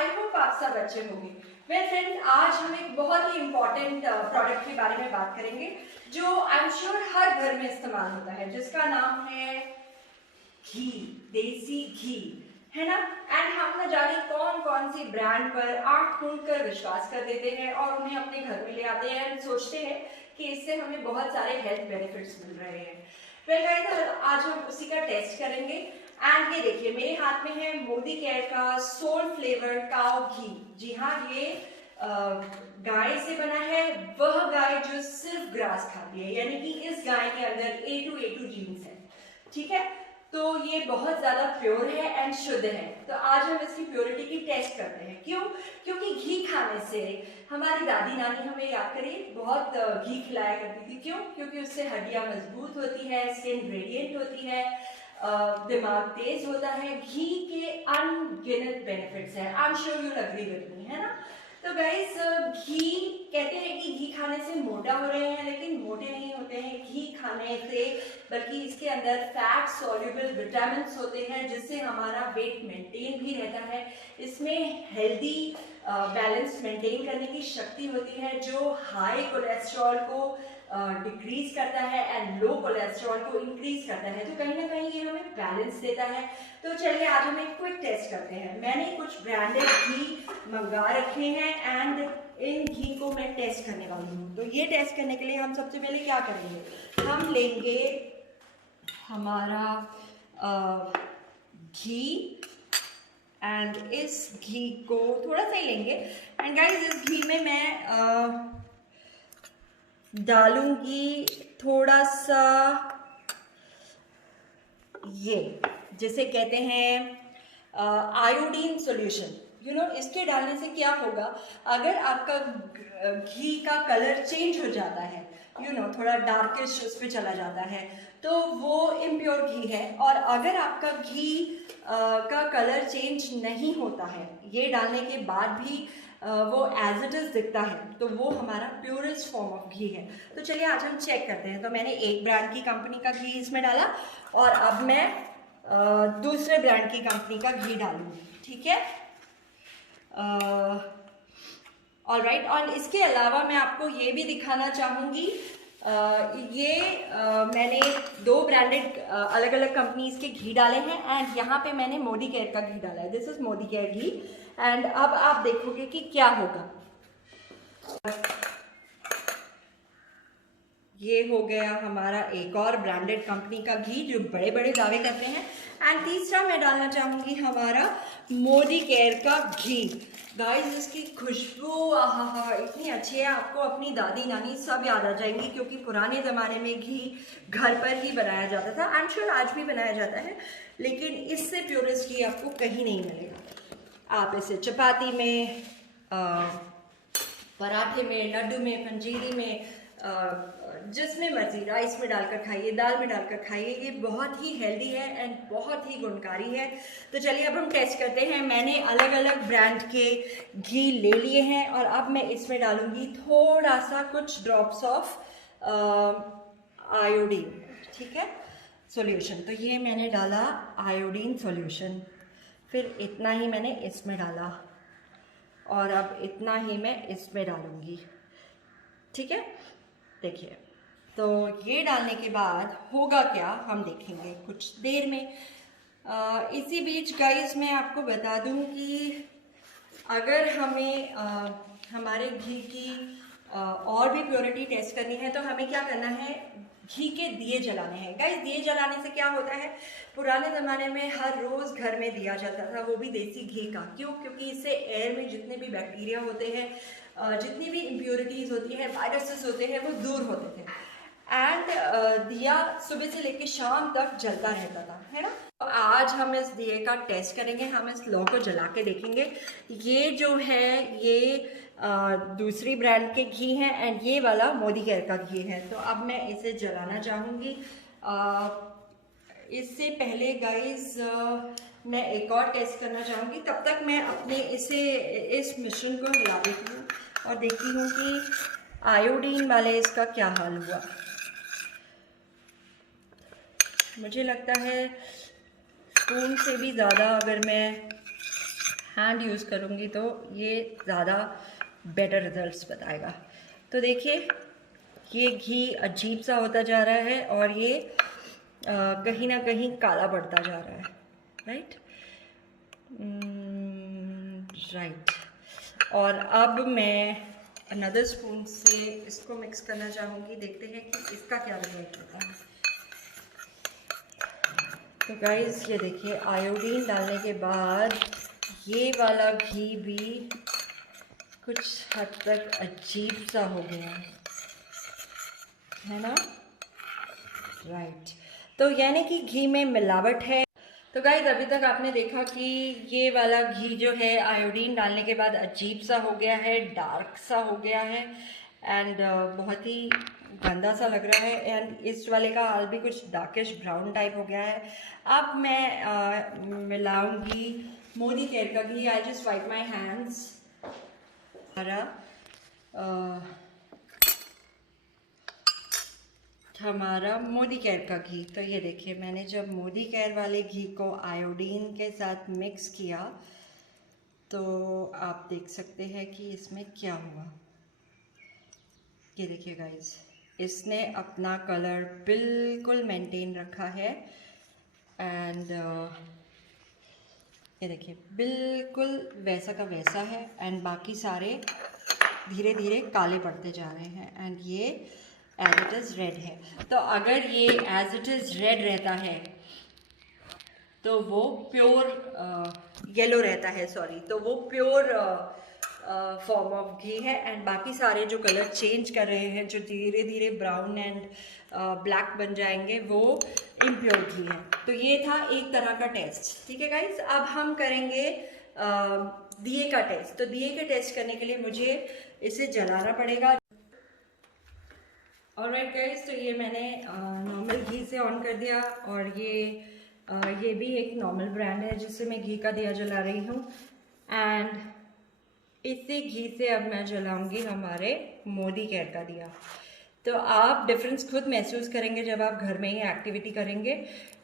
I hope आप सब अच्छे होंगे। वेल फ्रेंड्स, आज हम एक बहुत ही इम्पोर्टेंट प्रोडक्ट के बारे में बात करेंगे जो आई एम श्योर हर घर में इस्तेमाल होता है, जिसका नाम है घी, देसी घी, है ना। एंड हम न जाने कौन कौन सी ब्रांड पर आंख मूंद कर विश्वास कर देते हैं और उन्हें अपने घर में ले आते हैं एंड सोचते हैं कि इससे हमें बहुत सारे हेल्थ बेनिफिट्स मिल रहे हैं। वेल गाइस, आज हम उसी का टेस्ट करेंगे। एंड ये देखिए, मेरे हाथ में है मोदी केयर का सोल फ्लेवर काऊ घी। जी हाँ, ये गाय से बना है, वह गाय जो सिर्फ ग्रास खाती है, यानी कि इस गाय के अंदर A2 जीन्स है। ठीक है, तो ये बहुत ज्यादा प्योर है एंड शुद्ध है। तो आज हम इसकी प्योरिटी की टेस्ट करते हैं। क्यों? क्योंकि घी खाने से हमारी दादी नानी हमें याद करिए बहुत घी खिलाया करती थी। क्यों? क्योंकि उससे हड्डियां मजबूत होती है, स्किन रेडिएंट होती है, दिमाग तेज होता है। घी के अनगिनत बेनिफिट्स हैं। I am sure you agree with me, है ना। तो गाइस, घी कहते हैं कि घी खाने से मोटा हो रहे हैं, लेकिन मोटे नहीं होते हैं घी खाने से, बल्कि इसके अंदर फैट सॉल्युबल विटामिन्स होते हैं जिससे हमारा वेट मेंटेन भी रहता है। इसमें हेल्दी बैलेंस मेंटेन करने की शक्ति होती है जो हाई कोलेस्ट्रॉल को डिक्रीज करता है एंड लो कोलेस्ट्रॉल को इंक्रीज करता है। तो कहीं ना कहीं ये हमें बैलेंस देता है। तो चलिए आज हम एक क्विक टेस्ट करते हैं। मैंने कुछ ब्रांडेड घी मंगा रखे हैं एंड इन घी को मैं टेस्ट करने वाली हूँ। तो ये टेस्ट करने के लिए हम सबसे पहले क्या करेंगे, हम लेंगे हमारा घी एंड इस घी को थोड़ा सा ही लेंगे। एंड गाइस, इस घी में मैं डालूंगी थोड़ा सा ये जिसे कहते हैं आयोडीन सॉल्यूशन। यू नो, इसके डालने से क्या होगा, अगर आपका घी का कलर चेंज हो जाता है, यू नो, थोड़ा डार्किश उस पर चला जाता है, तो वो इम्प्योर घी है। और अगर आपका घी का कलर चेंज नहीं होता है, ये डालने के बाद भी वो एज इट इज दिखता है, तो वो हमारा प्योरेस्ट फॉर्म ऑफ घी है। तो चलिए आज हम चेक करते हैं। तो मैंने एक ब्रांड की कंपनी का घी इसमें डाला और अब मैं दूसरे ब्रांड की कंपनी का घी डालूंगी। ठीक है, ऑलराइट। और इसके अलावा मैं आपको ये भी दिखाना चाहूँगी, मैंने दो ब्रांडेड अलग अलग कंपनीज के घी डाले हैं एंड यहाँ पे मैंने मोदी केयर का घी डाला है। This is Modi care ghee. And अब आप देखोगे कि क्या होगा। ये हो गया हमारा एक और ब्रांडेड कंपनी का घी जो बड़े बड़े दावे करते हैं। एंड तीसरा मैं डालना चाहूँगी हमारा मोदी केयर का घी। गाइस, इसकी खुशबू आहा इतनी अच्छी है, आपको अपनी दादी नानी सब याद आ जाएंगी, क्योंकि पुराने ज़माने में घी घर पर ही बनाया जाता था। आई एम श्योर आज भी बनाया जाता है, लेकिन इससे प्योरेस्ट घी आपको कहीं नहीं मिलेगा। आप इसे चपाती में, पराठे में, लड्डू में, पंजीरी में, जिसमें मर्जी, राइस में डालकर खाइए, दाल में डालकर खाइए। ये बहुत ही हेल्दी है एंड बहुत ही गुणकारी है। तो चलिए अब हम टेस्ट करते हैं। मैंने अलग अलग ब्रांड के घी ले लिए हैं और अब मैं इसमें डालूंगी थोड़ा सा कुछ ड्रॉप्स ऑफ आयोडीन, ठीक है, सॉल्यूशन। तो ये मैंने डाला आयोडीन सॉल्यूशन, फिर इतना ही मैंने इसमें डाला और अब इतना ही मैं इसमें डालूंगी। ठीक है, देखिए, तो ये डालने के बाद होगा क्या हम देखेंगे कुछ देर में। इसी बीच गाइस मैं आपको बता दूं कि अगर हमें हमारे घी की और भी प्योरिटी टेस्ट करनी है तो हमें क्या करना है, घी के दिए जलाने हैं। गाइस, दिए जलाने से क्या होता है, पुराने ज़माने में हर रोज़ घर में दिया जाता था, वो भी देसी घी का। क्यों? क्योंकि इससे एयर में जितने भी बैक्टीरिया होते हैं, जितनी भी इम्प्योरिटीज़ होती है, वायरसेस होते हैं, वो दूर होते थे। एंड दिया सुबह से लेकर शाम तक जलता रहता था, है ना। तो आज हम इस दिए का टेस्ट करेंगे, हम इस लौ को जला के देखेंगे। ये जो है ये दूसरी ब्रांड के घी हैं एंड ये वाला मोदी केयर का घी है। तो अब मैं इसे जलाना चाहूँगी। इससे पहले गाइस मैं एक और टेस्ट करना चाहूँगी। तब तक मैं अपने इस मिश्रण को हिला देती हूँ और देखती हूँ कि आयोडीन वाले इसका क्या हाल हुआ। मुझे लगता है स्पून से भी ज़्यादा अगर मैं हैंड यूज़ करूँगी तो ये ज़्यादा बेटर रिजल्ट्स बताएगा। तो देखिए ये घी अजीब सा होता जा रहा है और ये कहीं ना कहीं काला पड़ता जा रहा है, राइट राइट। और अब मैं अनदर स्पून से इसको मिक्स करना चाहूँगी, देखते हैं कि इसका क्या रिजल्ट होता है। तो गाइस ये देखिए आयोडीन डालने के बाद ये वाला घी भी कुछ हद तक अजीब सा हो गया है ना, राइट। तो यानी कि घी में मिलावट है। तो गाइस अभी तक आपने देखा कि ये वाला घी जो है आयोडीन डालने के बाद अजीब सा हो गया है, डार्क सा हो गया है एंड बहुत ही गंदा सा लग रहा है। एंड इस वाले का हाल भी कुछ डार्किश ब्राउन टाइप हो गया है। अब मैं मिलाऊंगी मोदी केयर का घी। I just wipe my hands. हमारा मोदी केयर का घी। तो ये देखिए मैंने जब मोदी केयर वाले घी को आयोडीन के साथ मिक्स किया तो आप देख सकते हैं कि इसमें क्या हुआ। ये देखिए गाइस, इसने अपना कलर बिल्कुल मेंटेन रखा है एंड ये देखिए बिल्कुल वैसा का वैसा है एंड बाकी सारे धीरे धीरे काले पड़ते जा रहे हैं एंड ये एज इट इज़ रेड है। तो अगर ये एज इट इज़ रेड रहता है तो वो प्योर येलो रहता है, सॉरी, तो वो प्योर फॉर्म ऑफ घी है एंड बाकी सारे जो कलर चेंज कर रहे हैं, जो धीरे धीरे ब्राउन एंड ब्लैक बन जाएंगे, वो इम्प्योर घी है। तो ये था एक तरह का टेस्ट। ठीक है गाइस, अब हम करेंगे दिए का टेस्ट। तो दिए के टेस्ट करने के लिए मुझे इसे जलाना पड़ेगा। ऑलराइट गाइस, तो ये मैंने नॉर्मल घी से ऑन कर दिया और ये भी एक नॉर्मल ब्रांड है जिससे मैं घी का दिया जला रही हूँ एंड इसी घी से अब मैं जलाऊंगी हमारे मोदी केयर का दिया। तो आप डिफरेंस खुद महसूस करेंगे जब आप घर में ही एक्टिविटी करेंगे।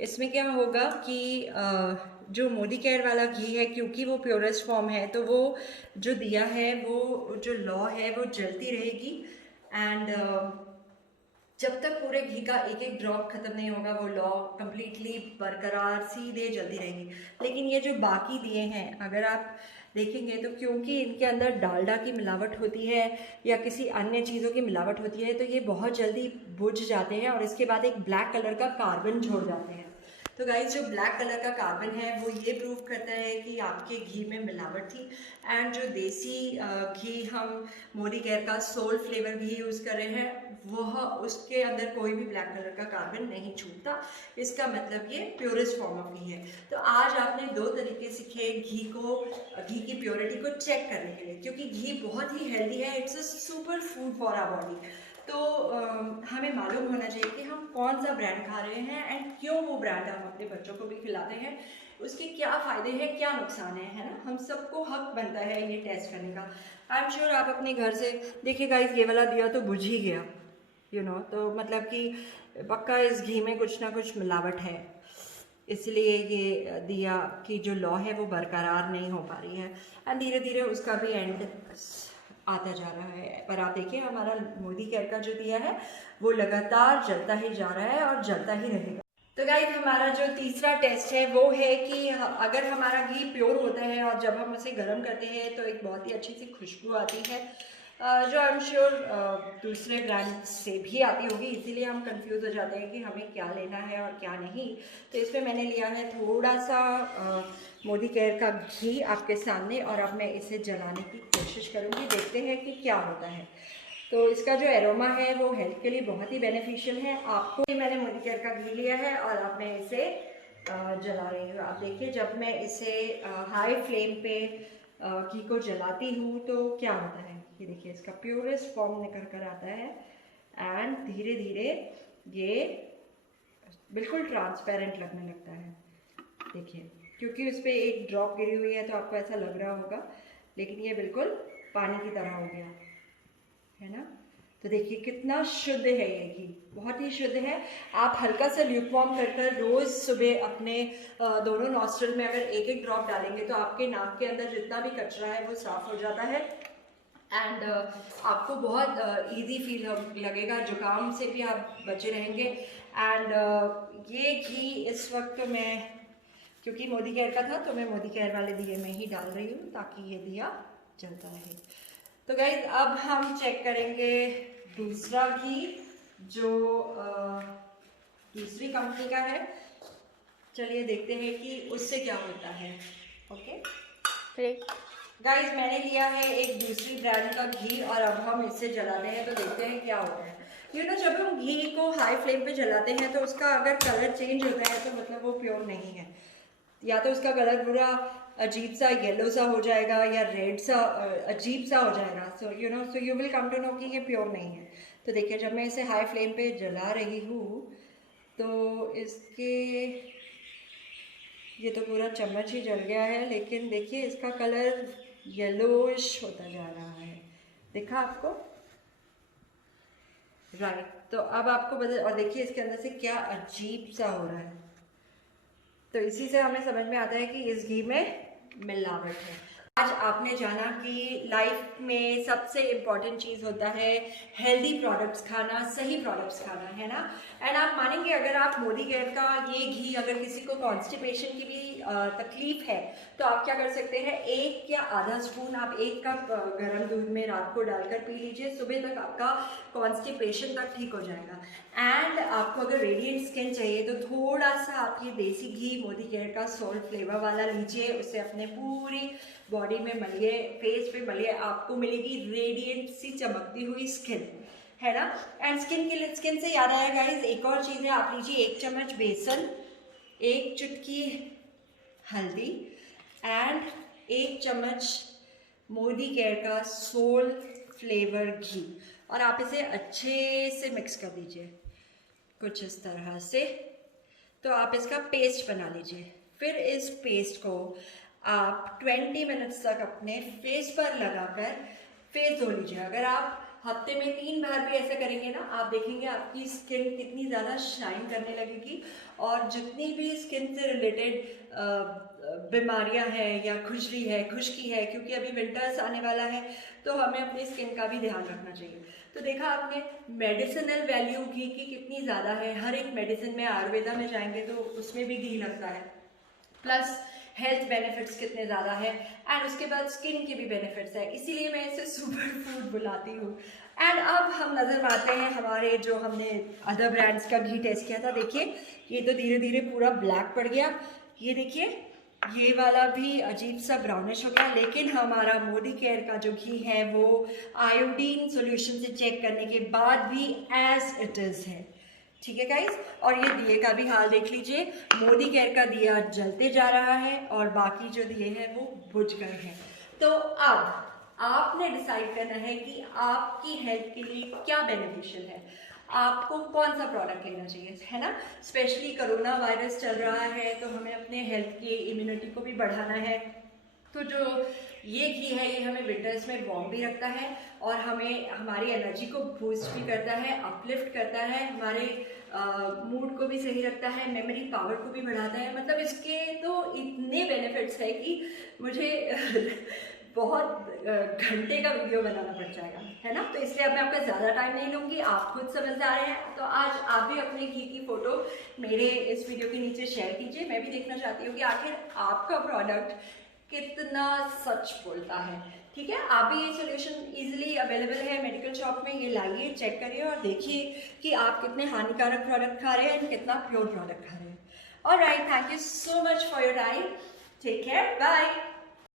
इसमें क्या होगा कि जो मोदी केयर वाला घी है, क्योंकि वो प्योरेस्ट फॉर्म है, तो वो जो दिया है, वो जो लौ है, वो जलती रहेगी एंड जब तक पूरे घी का एक एक ड्रॉप खत्म नहीं होगा वो लौ कंप्लीटली बरकरार सीधे जलती रहेंगी। लेकिन ये जो बाकी दिए हैं, अगर आप देखेंगे तो क्योंकि इनके अंदर डालडा की मिलावट होती है या किसी अन्य चीज़ों की मिलावट होती है, तो ये बहुत जल्दी बुझ जाते हैं और इसके बाद एक ब्लैक कलर का कार्बन छोड़ जाते हैं। तो गाइस, जो ब्लैक कलर का कार्बन है वो ये प्रूव करता है कि आपके घी में मिलावट थी एंड जो देसी घी हम मोदी केयर का सोल फ्लेवर घी यूज़ कर रहे हैं, वह उसके अंदर कोई भी ब्लैक कलर का कार्बन नहीं छूटता। इसका मतलब ये प्योरेस्ट फॉर्म ऑफ घी है। तो आज आपने दो तरीके सीखे घी की प्योरिटी को चेक करने के लिए, क्योंकि घी बहुत ही हेल्दी है, it's a super food for our body. तो हमें मालूम होना चाहिए कि हम कौन सा ब्रांड खा रहे हैं एंड क्यों वो ब्रांड हम अपने बच्चों को भी खिलाते हैं, उसके क्या फ़ायदे हैं, क्या नुकसान है ना। हम सबको हक बनता है ये टेस्ट करने का। आई एम श्योर आप अपने घर से देखिए गाइस, ये वाला दिया तो बुझ ही गया, तो मतलब कि पक्का इस घी में कुछ ना कुछ मिलावट है, इसलिए ये दिया की जो लौ है वो बरकरार नहीं हो पा रही है एंड धीरे धीरे उसका भी एंड आता जा रहा है। पर आप देखिए हमारा मोदी केयर का जो दिया है वो लगातार जलता ही जा रहा है और जलता ही रहेगा। तो गाइस, हमारा जो तीसरा टेस्ट है वो है कि अगर हमारा घी प्योर होता है और जब हम उसे गर्म करते हैं तो एक बहुत ही अच्छी सी खुशबू आती है, जो आई एम श्योर दूसरे ब्रांड से भी आती होगी, इसीलिए हम कंफ्यूज हो जाते हैं कि हमें क्या लेना है और क्या नहीं। तो इसमें मैंने लिया है थोड़ा सा मोदी केयर का घी आपके सामने और अब मैं इसे जलाने की कोशिश करूँगी, देखते हैं कि क्या होता है। तो इसका जो एरोमा है वो हेल्थ के लिए बहुत ही बेनिफिशियल है। आपको मैंने मोदी केयर का घी लिया है और अब मैं इसे जला रही हूँ। आप देखिए जब मैं इसे हाई फ्लेम पे घी को जलाती हूँ तो क्या होता है, ये देखिए इसका प्योरेस्ट फॉर्म निकल कर आता है एंड धीरे धीरे ये बिल्कुल ट्रांसपेरेंट लगने लगता है। देखिए, क्योंकि उस पर एक ड्रॉप गिरी हुई है तो आपको ऐसा लग रहा होगा, लेकिन ये बिल्कुल पानी की तरह हो गया है ना। तो देखिए कितना शुद्ध है ये घी, बहुत ही शुद्ध है। आप हल्का सा ल्यूकवार्म कर रोज़ सुबह अपने दोनों नॉस्ट्रल में अगर एक एक ड्रॉप डालेंगे तो आपके नाक के अंदर जितना भी कचरा है वो साफ हो जाता है। एंड आपको बहुत इजी फील लगेगा, जुकाम से भी आप बचे रहेंगे। एंड ये घी इस वक्त मैं, क्योंकि मोदी केयर का था तो मैं मोदी केयर वाले दिए में ही डाल रही हूँ ताकि ये दिया जलता रहे। तो गाइज अब हम चेक करेंगे दूसरा घी जो दूसरी कंपनी का है। चलिए देखते हैं कि उससे क्या होता है। ओके गाइज, मैंने लिया है एक दूसरी ब्रांड का घी और अब हम इससे जलाते हैं तो देखते हैं क्या होता है। जब हम घी को हाई फ्लेम पे जलाते हैं तो उसका अगर कलर चेंज होता है तो मतलब वो प्योर नहीं है, या तो उसका कलर पूरा अजीब सा येलो सा हो जाएगा या रेड सा अजीब सा हो जाएगा। So you will come to know कि ये प्योर नहीं है। तो देखिए जब मैं इसे हाई फ्लेम पे जला रही हूँ तो इसके ये तो पूरा चम्मच ही जल गया है, लेकिन देखिए इसका कलर येलोइश होता जा रहा है। देखा आपको? राइट। तो अब आपको बता, और देखिए इसके अंदर से क्या अजीब सा हो रहा है। तो इसी से हमें समझ में आता है कि इस घी में मिलावट है। आज आपने जाना कि लाइफ में सबसे इम्पॉर्टेंट चीज़ होता है हेल्दी प्रोडक्ट्स खाना, सही प्रोडक्ट्स खाना, है ना। एंड आप मानेंगे अगर आप मोदी केयर का ये घी, अगर किसी को कॉन्स्टिपेशन की भी तकलीफ है तो आप क्या कर सकते हैं, 1 या आधा स्पून आप 1 कप गर्म दूध में रात को डालकर पी लीजिए, सुबह तक आपका कॉन्स्टिपेशन तक ठीक हो जाएगा। एंड आपको अगर रेडिएंट स्किन चाहिए तो थोड़ा सा आप ये देसी घी मोदी केयर का सोल्ट फ्लेवर वाला लीजिए, उसे अपने पूरी बॉडी में मलिए, फेस पे मलिए, आपको मिलेगी रेडिएंट सी चमकती हुई स्किन, है ना। एंड स्किन से याद आया गाइज, एक और चीज़ है, आप लीजिए 1 चम्मच बेसन, 1 चुटकी हल्दी एंड 1 चम्मच मोदी केयर का सोल फ्लेवर घी, और आप इसे अच्छे से मिक्स कर दीजिए कुछ इस तरह से। तो आप इसका पेस्ट बना लीजिए। फिर इस पेस्ट को आप 20 मिनट्स तक अपने फेस पर लगाकर फेस धो लीजिए। अगर आप हफ्ते में 3 बार भी ऐसा करेंगे ना, आप देखेंगे आपकी स्किन कितनी ज़्यादा शाइन करने लगेगी, और जितनी भी स्किन से रिलेटेड बीमारियां हैं या खुजली है, खुश्की है, क्योंकि अभी विंटर्स आने वाला है तो हमें अपनी स्किन का भी ध्यान रखना चाहिए। तो देखा आपने मेडिसिनल वैल्यू घी की कितनी ज़्यादा है। हर एक मेडिसिन में, आयुर्वेदा में जाएंगे तो उसमें भी घी लगता है, प्लस हेल्थ बेनिफिट्स कितने ज़्यादा है, एंड उसके बाद स्किन के भी बेनिफिट्स है, इसीलिए मैं इसे सुपर फूड बुलाती हूँ। एंड अब हम नज़र मारते हैं हमारे जो हमने अदर ब्रांड्स का घी टेस्ट किया था। देखिए ये तो धीरे धीरे पूरा ब्लैक पड़ गया, ये देखिए ये वाला भी अजीब सा ब्राउनिश हो गया, लेकिन हमारा मोदी केयर का जो घी है वो आयोडीन सॉल्यूशन से चेक करने के बाद भी एज इट इज़ है। ठीक है गाइस, और ये दिए का भी हाल देख लीजिए, मोदी केयर का दिया जलते जा रहा है और बाकी जो दिए हैं वो बुझ गए हैं। तो अब आपने डिसाइड करना है कि आपकी हेल्थ के लिए क्या बेनिफिशियल है, आपको कौन सा प्रोडक्ट लेना चाहिए, है ना। स्पेशली कोरोना वायरस चल रहा है तो हमें अपने हेल्थ की इम्यूनिटी को भी बढ़ाना है। तो जो ये घी है ये हमें विंटर्स में वार्म भी रखता है और हमें हमारी एनर्जी को बूस्ट भी करता है, अपलिफ्ट करता है, हमारे मूड को भी सही रखता है, मेमोरी पावर को भी बढ़ाता है। मतलब इसके तो इतने बेनिफिट्स है कि मुझे बहुत घंटे का वीडियो बनाना पड़ जाएगा, है ना। तो इसलिए अब मैं आपका ज़्यादा टाइम नहीं लूँगी, आप खुद समझदार हैं। तो आज आप भी अपने घी की फ़ोटो मेरे इस वीडियो के नीचे शेयर कीजिए। मैं भी देखना चाहती हूँ कि आखिर आपका प्रोडक्ट कितना सच बोलता है। ठीक है, आप भी ये सोल्यूशन इजीली अवेलेबल है मेडिकल शॉप में, ये लाइए, चेक करिए और देखिए कि आप कितने हानिकारक प्रोडक्ट खा रहे हैं और कितना प्योर प्रोडक्ट खा रहे हैं। Alright, thank you so much for your time, take care, bye.